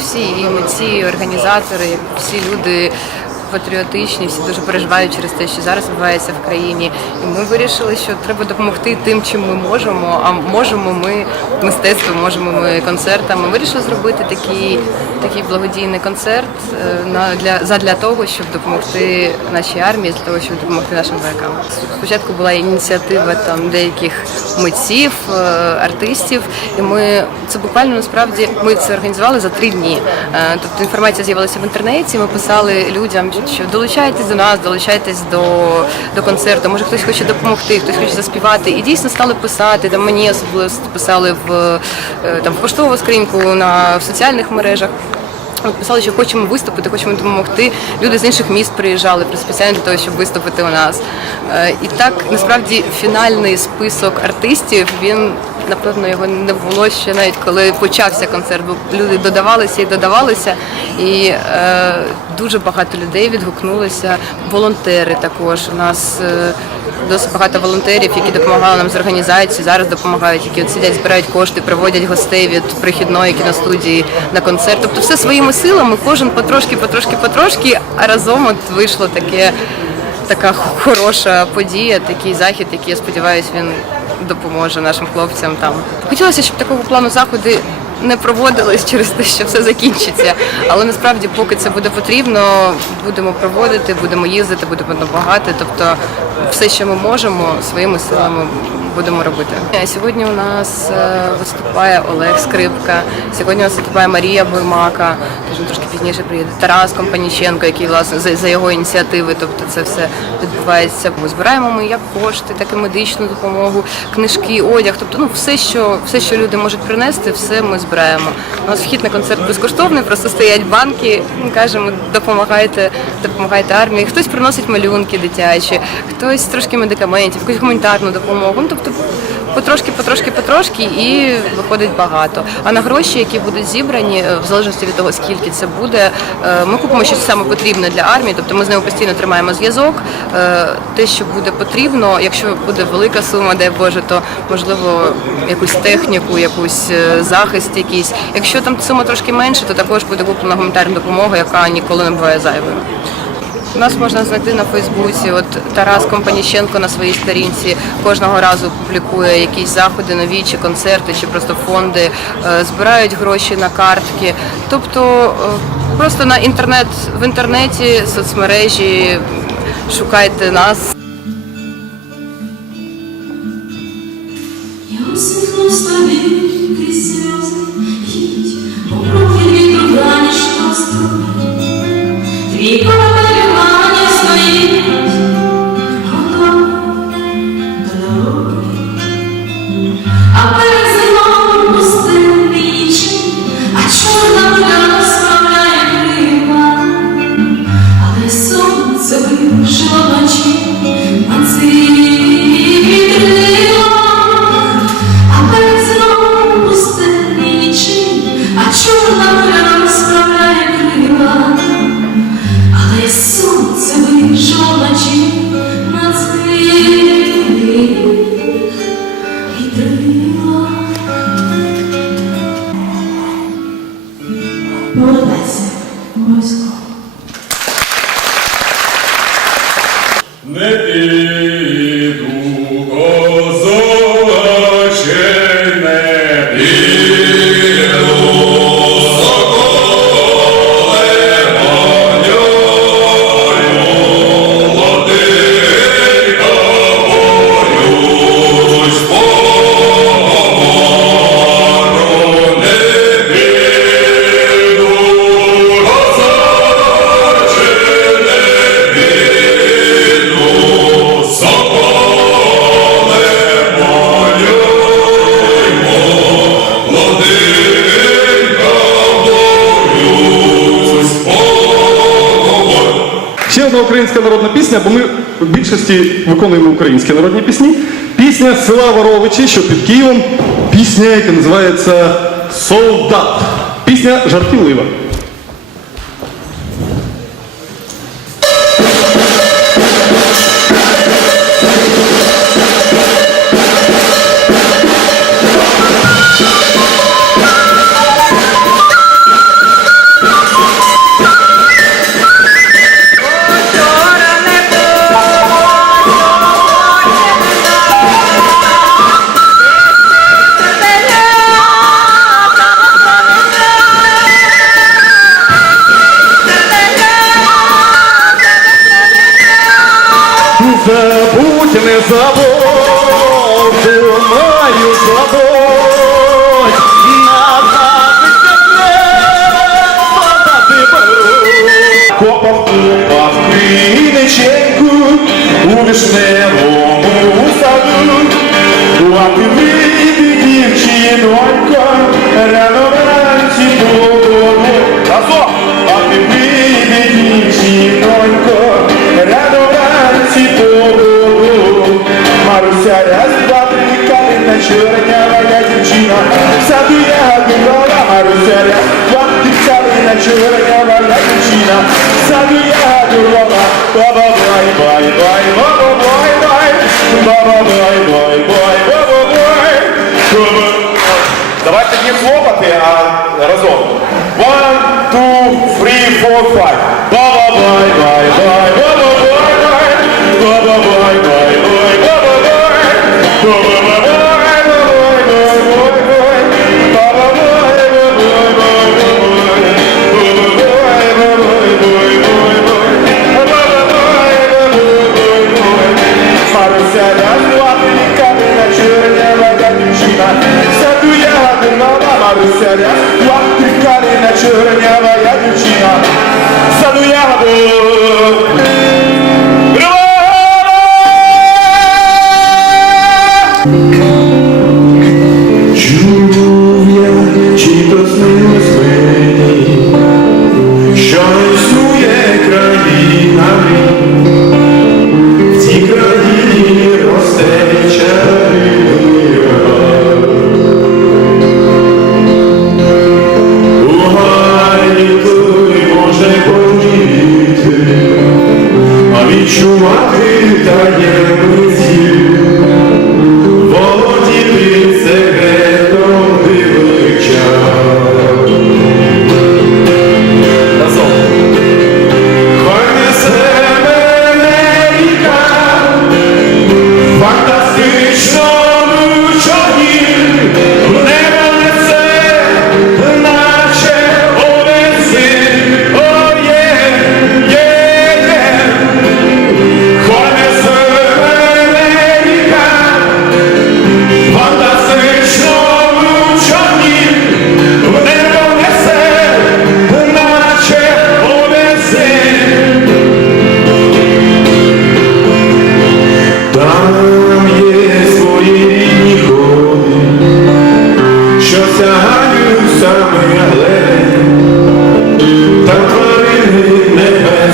Всі і митці, і організатори, всі люди патріотичні, всі дуже переживають через те, що зараз відбувається в країні. І ми вирішили, що треба допомогти тим, чим ми можемо. А можемо ми мистецтвом, можемо ми концертами. Вирішили зробити такий, такий благодійний концерт е, на для задля того, щоб допомогти нашій армії, для того, щоб допомогти нашим воякам. Спочатку була ініціатива там деяких митців, е, артистів, і ми це буквально насправді ми це організували за три дні. Е, Тобто інформація з'явилася в інтернеті. Ми писали людям, що долучайтесь до нас, долучайтесь до, до концерту. Може хтось хоче допомогти, хтось хоче заспівати. І дійсно стали писати. Там мені особливо писали в е, там в поштову скриньку на в соціальних мережах. Писали, що хочемо виступити, хочемо допомогти. Люди з інших міст приїжджали спеціально для того, щоб виступити у нас. Е, І так насправді фінальний список артистів він напевно його не було ще навіть коли почався концерт, бо люди додавалися і додавалися. І е, дуже багато людей відгукнулися. Волонтери також. У нас е, досить багато волонтерів, які допомагали нам з організації, зараз допомагають, які от сидять, збирають кошти, приводять гостей від прихідної кіностудії на концерт. Тобто все своїми силами, кожен потрошки, потрошки, потрошки, а разом от вийшло таке. Така хороша подія, такий захід, який я сподіваюся, він допоможе нашим хлопцям там. Хотілося, щоб такого плану заходи не проводились через те, що все закінчиться. Але насправді, поки це буде потрібно, будемо проводити, будемо їздити, будемо допомагати. Тобто, все, що ми можемо, своїми силами будемо робити. Сьогодні у нас е, виступає Олег Скрипка. Сьогодні у нас виступає Марія Бурмака. Тож трошки пізніше приїде. Тарас Компаніченко, який власне за, за його ініціативи. Тобто, це все відбувається. Ми збираємо ми як кошти, так і медичну допомогу, книжки, одяг. Тобто, ну все, що все, що люди можуть принести, все ми збираємо. У нас вхід на концерт безкоштовний, просто стоять банки. Кажемо, допомагайте, допомагайте армії. Хтось приносить малюнки дитячі, хтось трошки медикаментів, якусь гуманітарну допомогу. Ну тобто потрошки, потрошки, потрошки і виходить багато. А на гроші, які будуть зібрані, е, в залежності від того, скільки це буде, е, ми купимо щось саме потрібне для армії. Тобто ми з ними постійно тримаємо зв'язок. Е, Те, що буде потрібно, якщо буде велика сума, дай Боже, то можливо якусь техніку, якусь захист, якийсь. Якщо там сума трошки менше, то також буде куплена гуманітарна допомога, яка ніколи не буває зайвою. Нас можна знайти на Фейсбуці. От Тарас Компаніченко на своїй сторінці кожного разу публікує якісь заходи, нові чи концерти, чи просто фонди, е, збирають гроші на картки. Тобто е, просто на інтернет в інтернеті, соцмережі шукайте нас. Я усміхнусь крізь сльози, Ще одна українська народна пісня, бо ми в більшості виконуємо українські народні пісні. Пісня села Воровичі, що під Києвом. Пісня, яка називається Солдат. Пісня жартівлива. забудь, не забудь, Думаю, забудь, назад тебе, беру. Копав у павки неченьку, у вишневому саду, а ти вийди, дівчинонько, рано Давайте не хлопати, а разом. One, two, three, four, five. Ба-ба-бай-бай-бай-ба-ба-бай. Bruxelles Łapki w kalinie czerniała jaducina Salujabo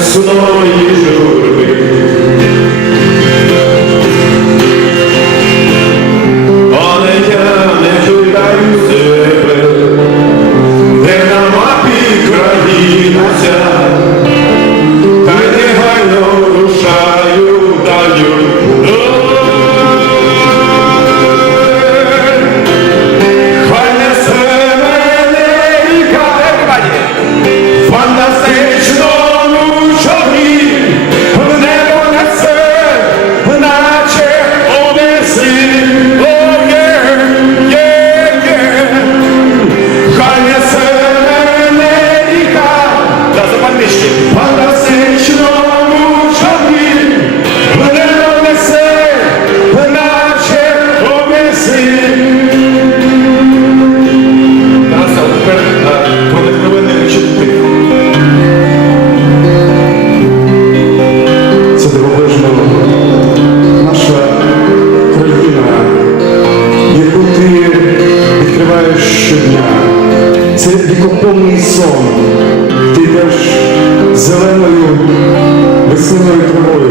свою весною травою,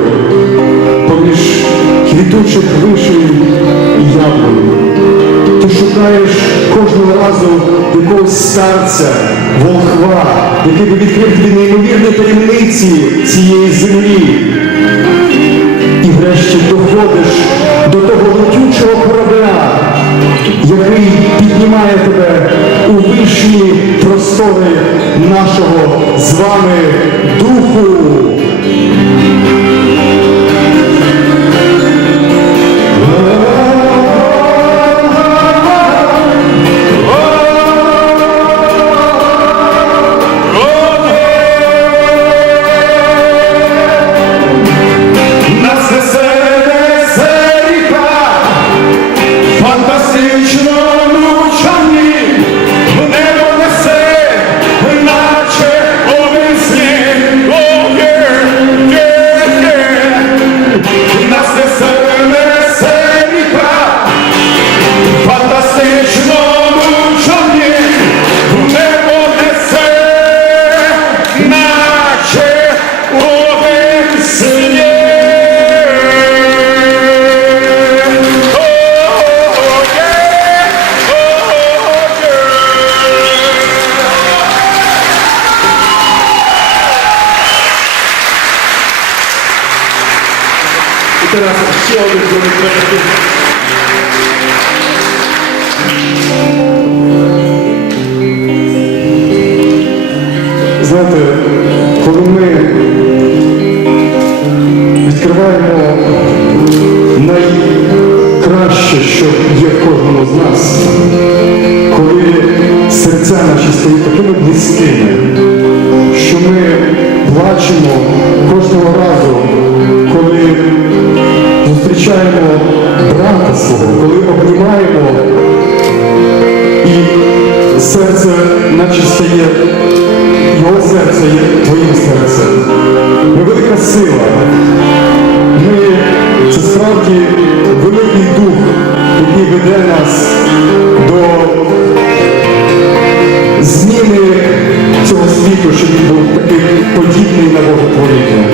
поміж квітучих вишень і яблунь. Ти шукаєш кожного разу якогось старця, волхва, який би відкрив тобі неймовірні таємниці цієї землі. І врешті доходиш до того летючого корабля, який піднімає тебе у вишні простори нашого з вами духу. Брата коли обнімаємо і серце наче стає його серце є твоїм серцем. Ми велика сила. Ми це справді великий дух, який веде нас до зміни цього світу, щоб він був такий подібний на Боже творіння.